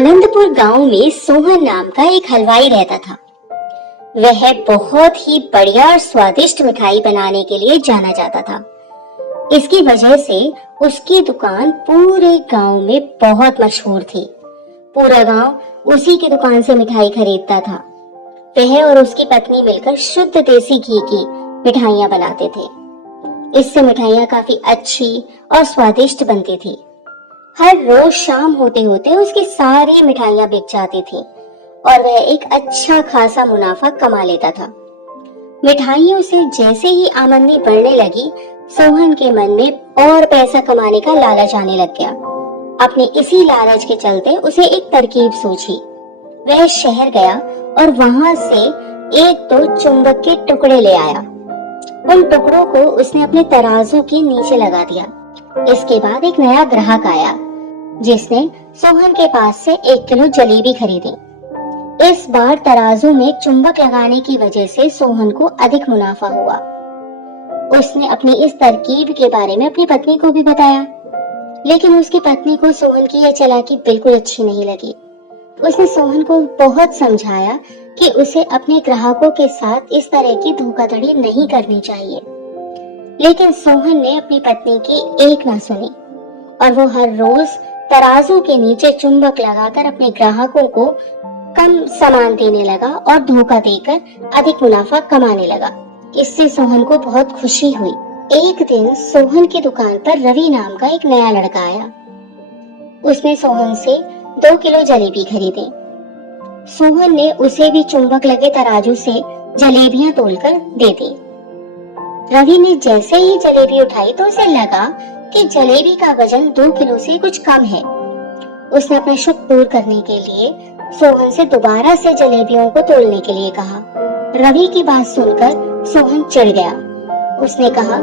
आनंदपुर गांव में सोहन नाम का एक हलवाई रहता था। वह बहुत ही बढ़िया और स्वादिष्ट मिठाई बनाने के लिए जाना जाता था। इसकी वजह से उसकी दुकान पूरे गांव में बहुत मशहूर थी। पूरा गांव उसी की दुकान से मिठाई खरीदता था। वह और उसकी पत्नी मिलकर शुद्ध देसी घी की मिठाइयां बनाते थे। इससे मिठाइयां काफी अच्छी और स्वादिष्ट बनती थी। हर रोज शाम होते होते उसकी सारी मिठाइयां बिक जाती थी और वह एक अच्छा खासा मुनाफा कमा लेता था। मिठाइयों से जैसे ही आमदनी बढ़ने लगी, सोहन के मन में और पैसा कमाने का लालच आने लग गया। अपने इसी लालच के चलते उसे एक तरकीब सूझी। वह शहर गया और वहां से एक दो चुंबक के टुकड़े ले आया। उन टुकड़ों को उसने अपने तराजू के नीचे लगा दिया। इसके बाद एक नया ग्राहक आया जिसने सोहन के पास से 1 किलो जलेबी खरीदी। इस बार तराजू में चुंबक लगाने की वजह से सोहन को अधिक मुनाफा हुआ। उसने अपनी इस तरकीब के बारे में अपनी पत्नी को भी बताया, लेकिन उसकी पत्नी को सोहन की यह चालाकी बिल्कुल अच्छी नहीं लगी। उसने सोहन को बहुत समझाया कि उसे अपने ग्राहकों के साथ इस तरह की धोखाधड़ी नहीं करनी चाहिए, लेकिन सोहन ने अपनी पत्नी की एक ना सुनी और वो हर रोज तराजू के नीचे चुंबक लगाकर अपने ग्राहकों को कम सामान देने लगा और धोखा देकर अधिक मुनाफा कमाने लगा। इससे सोहन को बहुत खुशी हुई। एक दिन सोहन की दुकान पर रवि नाम का एक नया लड़का आया। उसने सोहन से 2 किलो जलेबी खरीदी। सोहन ने उसे भी चुंबक लगे तराजू से जलेबियां तोलकर दे दी। रवि ने जैसे ही जलेबी उठाई तो उसे लगा कि जलेबी का वजन 2 किलो से कुछ कम है। उसने अपना शक दूर करने के लिए सोहन से दोबारा से जलेबियों को तोलने के लिए कहा। रवि की बात सुनकर सोहन चिढ़ गया। उसने कहा,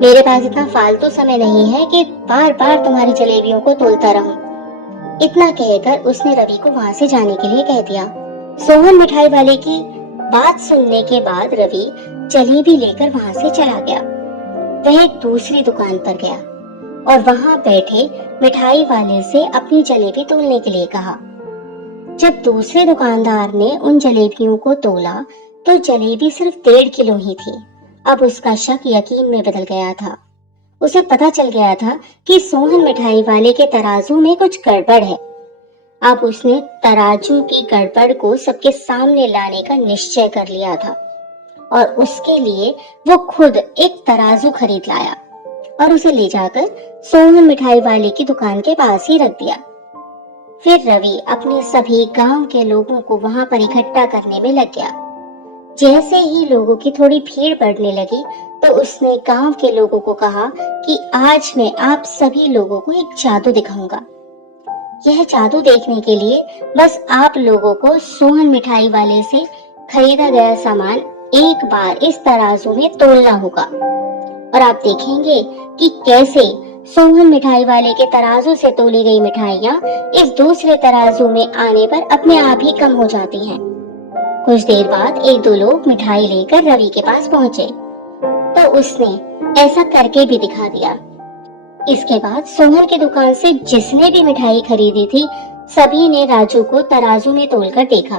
मेरे पास इतना फालतू समय नहीं है कि बार बार तुम्हारी जलेबियों को तोलता रहूं। इतना कहकर उसने रवि को वहां से जाने के लिए कह दिया। सोहन मिठाई वाले की बात सुनने के बाद रवि जलेबी लेकर वहां से चला गया। वह एक दूसरी दुकान पर गया और वहां बैठे मिठाई वाले से अपनी जलेबी तोलने के लिए कहा। जब दूसरे दुकानदार ने उन जलेबियों को तोला तो जलेबी सिर्फ 1.5 किलो ही थी। अब उसका शक यकीन में बदल गया था। उसे पता चल गया था कि सोहन मिठाई वाले के तराजू में कुछ गड़बड़ है। अब उसने तराजू की गड़बड़ को सबके सामने लाने का निश्चय कर लिया था और उसके लिए वो खुद एक तराजू खरीद लाया और उसे ले जाकर सोहन मिठाई वाले की दुकान के पास ही रख दिया। फिर रवि अपने सभी गांव के लोगों को वहां पर इकट्ठा करने में लग गया। जैसे ही लोगों की थोड़ी भीड़ बढ़ने लगी तो उसने गांव के लोगों को कहा कि आज मैं आप सभी लोगों को एक जादू दिखाऊंगा। यह जादू देखने के लिए बस आप लोगों को सोहन मिठाई वाले से खरीदा गया सामान एक बार इस तराजू में तोलना होगा और आप देखेंगे कि कैसे सोहन मिठाई वाले के तराजू से तोली गई मिठाइयां इस दूसरे तराजू में आने पर अपने आप ही कम हो जाती हैं। कुछ देर बाद 1-2 लोग मिठाई लेकर रवि के पास पहुंचे तो उसने ऐसा करके भी दिखा दिया। इसके बाद सोहन की दुकान से जिसने भी मिठाई खरीदी थी सभी ने राजू को तराजू में तोलकर देखा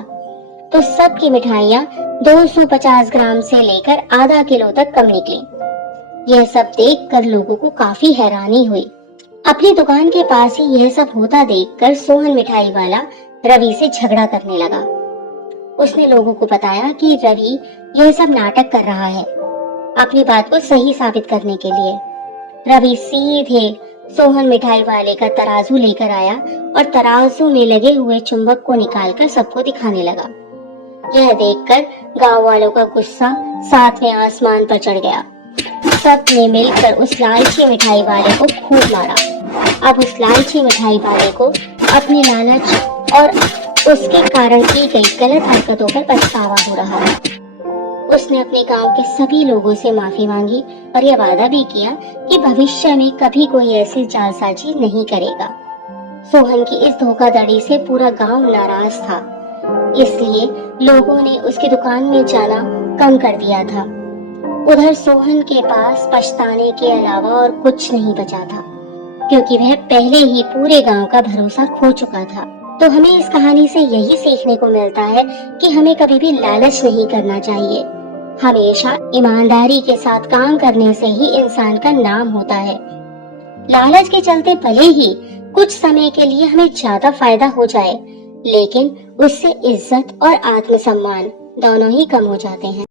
तो सबकी मिठाइयां 250 ग्राम से लेकर आधा किलो तक कम निकली। यह सब देखकर लोगों को काफी हैरानी हुई। अपनी दुकान के पास ही यह सब होता देखकर सोहन मिठाई वाला रवि से झगड़ा करने लगा। उसने लोगों को बताया कि रवि यह सब नाटक कर रहा है अपनी बात को सही साबित करने के लिए। रवि सीधे सोहन मिठाई वाले का तराजू लेकर आया और तराजू में लगे हुए चुंबक को निकालकर सबको दिखाने लगा। यह देखकर गांव वालों का गुस्सा 7वें आसमान पर चढ़ गया। सब ने मिलकर उस लालची मिठाई वाले को खूब मारा। अब उस लालची मिठाई वाले को अपने लालच और उसके कारण की गई गलत हरकतों पर पछतावा हो रहा है। उसने अपने गांव के सभी लोगों से माफी मांगी और यह वादा भी किया कि भविष्य में कभी कोई ऐसी जालसाजी नहीं करेगा। सोहन की इस धोखाधड़ी से पूरा गांव नाराज था, इसलिए लोगों ने उसकी दुकान में जाना कम कर दिया था। उधर सोहन के पास पछताने के अलावा और कुछ नहीं बचा था, क्योंकि वह पहले ही पूरे गांव का भरोसा खो चुका था। तो हमें इस कहानी से यही सीखने को मिलता है कि हमें कभी भी लालच नहीं करना चाहिए। हमेशा ईमानदारी के साथ काम करने से ही इंसान का नाम होता है। लालच के चलते भले ही कुछ समय के लिए हमें ज्यादा फायदा हो जाए, लेकिन उससे इज्जत और आत्मसम्मान दोनों ही कम हो जाते हैं।